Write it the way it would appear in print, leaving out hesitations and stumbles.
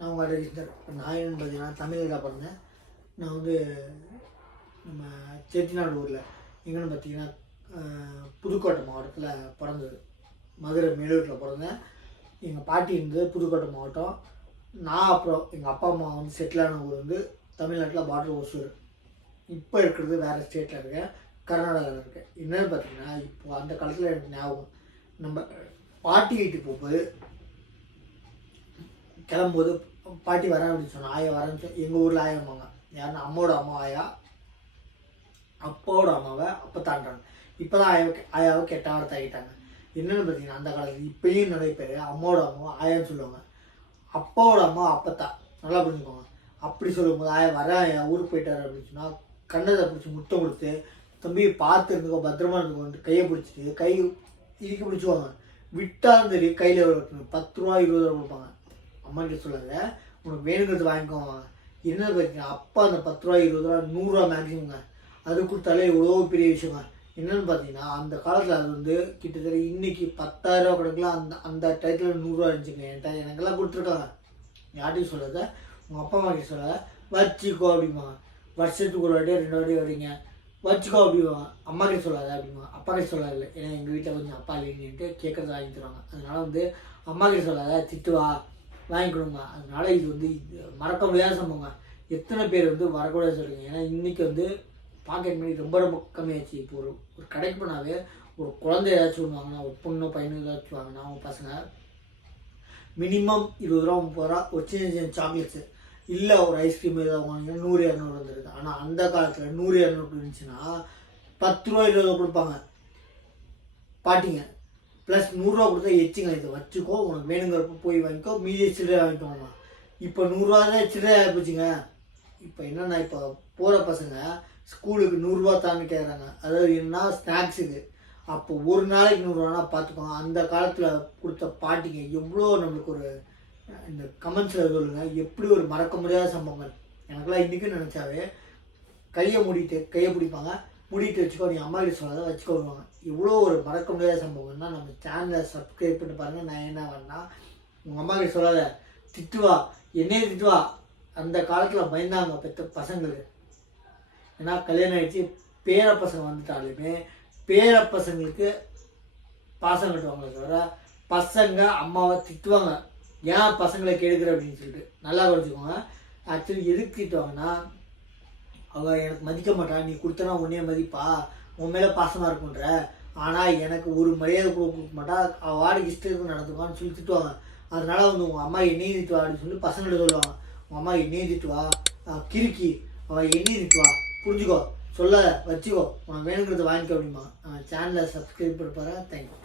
நான் உங்கள் ரெஜிஸ்டர். இப்போ நான் என்னென்னு பார்த்தீங்கன்னா தமிழில் பிறந்தேன். நான் வந்து நம்ம செட்டிநாடு ஊரில் எங்கன்னு பார்த்தீங்கன்னா புதுக்கோட்டை மாவட்டத்தில் பிறந்தது. மதுரை மேலூரில் பிறந்தேன். எங்கள் பாட்டி இருந்தது புதுக்கோட்டை மாவட்டம். நான் அப்புறம் எங்கள் அப்பா அம்மா வந்து செட்டிலான ஊர் வந்து தமிழ்நாட்டில் பார்டர் ஒசூர். இப்போ இருக்கிறது வேறு ஸ்டேட்டில் இருக்கேன், கர்நாடகாவில் இருக்கேன். என்னென்னு பார்த்தீங்கன்னா இப்போது அந்த காலத்தில் எனக்கு ஞாபகம், நம்ம பாட்டி வீட்டுக்கு போகும்போது கிளம்பும்போது பாட்டி வரேன் அப்படின்னு சொன்னேன். ஆயா வரேன்னு எங்கள் ஊரில் ஆயம்மாங்க. யாருன்னா அம்மாவோட அம்மா ஆயா, அப்பாவோட அம்மாவை அப்போ தாண்டாங்க. இப்போ தான் ஆயாவை கெட்டாவை தாக்கிட்டாங்க. என்னென்னு பார்த்தீங்கன்னா அந்த காலத்தில் இப்போயும் நிறைய பேர் அம்மாவோட அம்மாவை ஆயான்னு சொல்லுவாங்க, அப்பாவோட அம்மா அப்பத்தா. நல்லா புரிஞ்சுக்கோங்க. அப்படி சொல்லும்போது ஆயா வரேன், என் ஊருக்கு போயிட்டாரு அப்படின்னு சொன்னால் கண்ணதை பிடிச்சி முத்தம் கொடுத்து, தம்பி பார்த்து இருந்துக்கோ, பத்திரமா இருந்துக்கோன்ட்டு கையை பிடிச்சிட்டு கை இறுக்கி பிடிச்சிவாங்க. விட்டாலும் சரி கையில் எவ்வளோ வைக்கணும், 10 ரூபா 20 ரூபா கொடுப்பாங்க. அம்மா கிட்ட சொல்லாத, உனக்கு வேணுங்கிறது வாங்கிக்கோங்க. என்னென்னு பார்த்தீங்கன்னா அப்பா அந்த 10 ரூபா 20 ரூபா 100 ரூபா மேக்ஸிமுங்க, அது கொடுத்தாலே எவ்வளோ பெரிய விஷயங்க. என்னென்னு பார்த்தீங்கன்னா அந்த காலத்தில் அது வந்து கிட்டத்தட்ட இன்றைக்கி 10,000 ரூபா கணக்குலாம் அந்த டயத்தில் 100 ரூபா இருந்துச்சுங்க. என்கிட்ட எனக்கெல்லாம் கொடுத்துருக்காங்க. யார்ட்டையும் சொல்லாத, உங்கள் அப்பா அம்மா கிட்ட சொல்லாத, வச்சுக்கோ அப்படிம்பாங்க. வருஷத்துக்கு ஒரு வாட்டியோ 2 வாட்டியோ வரீங்க, வச்சுக்கோ அப்படிவாங்க. அம்மா கிட்ட சொல்லாத அப்படிம்பாங்க. அப்பா கிட்ட சொல்லாது, ஏன்னா எங்கள் வீட்டில் கொஞ்சம் அப்பா இல்லைன்ட்டு கேட்குறது வாங்கி தருவாங்க. அதனால் வந்து அம்மா கிட்ட சொல்லாத, திட்டுவா வாங்கி கொடுங்க. அதனால இது வந்து மறக்க முடியாத சம்பவங்க. எத்தனை பேர் வந்து வரக்கூடாது சொல்லுங்க. ஏன்னா இன்றைக்கி வந்து பாக்கெட் மணி ரொம்ப ரொம்ப கம்மியாச்சு. இப்போ ஒரு கடைக்கு போனாவே ஒரு குழந்தை ஏதாச்சும் ஒன்று வாங்கினா, ஒரு பொண்ணு பையனு ஏதாச்சும் வாங்கினா அவங்க பசங்க மினிமம் 20 ரூபா 30 ரூபா ஒரு சின்ன சின்ன சாக்லேட்ஸு இல்லை ஒரு ஐஸ்கிரீம் ஏதாவது வாங்கினா 100 200 வந்துருக்கு. ஆனால் அந்த காலத்தில் 100 200 இருந்துச்சுன்னா 10 ரூபா 20 ரூபா கொடுப்பாங்க பாட்டிங்க. ப்ளஸ் 100 ரூபா கொடுத்தா எச்சுங்க, இதை வச்சுக்கோ, உனக்கு வேணுங்கிறப்ப போய் வாங்கிக்கோ, மீதி சில்லறை வாங்கிட்டு வாங்க. இப்போ 100 ரூபா தான் சில்லறை ஆகிப்போச்சுங்க. இப்போ என்னென்னா இப்போ போகிற பசங்க ஸ்கூலுக்கு 100 ரூபா தாண்டி கேட்குறாங்க. அதாவது என்னன்னா ஸ்நாக்ஸுக்கு. அப்போ ஒரு நாளைக்கு 100 ரூபானா பார்த்துக்கோங்க. அந்த காலத்தில் கொடுத்த பாட்டிங்க எவ்வளோ நம்மளுக்கு ஒரு இந்த கமெண்ட்ஸில் சொல்லுங்கள், எப்படி ஒரு மறக்க முடியாத சம்பவங்கள். எனக்கெல்லாம் இன்றைக்கும் நினச்சாவே கையை பிடிப்பாங்க, மூடிட்டு வச்சுக்கோ, நீ அம்மா கிட்ட சொல்லாத வச்சுக்கோங்க. இவ்வளோ ஒரு மறக்க முடியாத சம்பவங்கள்னா நம்ம சேனலை சப்ஸ்கிரைப் பண்ணி பாருங்கள். நான் என்ன பண்ணால் உங்கள் அம்மா கிட்ட சொல்லாத, திட்டுவா, என்னையே திட்டுவா. அந்த காலத்தில் பயந்தாங்க பெற்ற பசங்களுக்கு. ஏன்னா கல்யாணம் ஆகிடுச்சு, பேர பசங்க வந்துட்டாலுமே பேர பசங்களுக்கு பாசம் கட்டுவாங்களே தவிர பசங்க அம்மாவை திட்டுவாங்க, ஏன் பசங்களை கெடுக்கிற அப்படின்னு சொல்லிட்டு. நல்லா குறைச்சிக்கோங்க. ஆக்சுவலி எதுக்கு திட்டுவாங்கன்னா, அவள் எனக்கு மதிக்க மாட்டான், நீ கொடுத்தனா உன்னே மதிப்பா, உன் மேலே பாசமாக இருக்குன்ற, ஆனால் எனக்கு ஒரு மரியாதை கொடுக்க மாட்டா, அவள் வாடகை இஷ்டத்துக்கு நடந்துக்குவான்னு சொல்லி திட்டுவாங்க. அதனால வந்து உங்கள் அம்மா என்னையும் திட்டுவா அப்படின்னு சொல்லி பசங்கள்ட்ட சொல்லுவாங்க. உங்கள் அம்மா என்னையும் திட்டுவா, கிறுக்கி அவள் என்னையும் திட்டுவா, புரிஞ்சுக்கோ, சொல்லாத வச்சுக்கோ, உனக்கு வேணுங்கிறத வாங்கிக்கோ அப்படிமா. சேனலை சப்ஸ்கிரைப் பண்ணி பாருங்கள். தேங்க்யூ.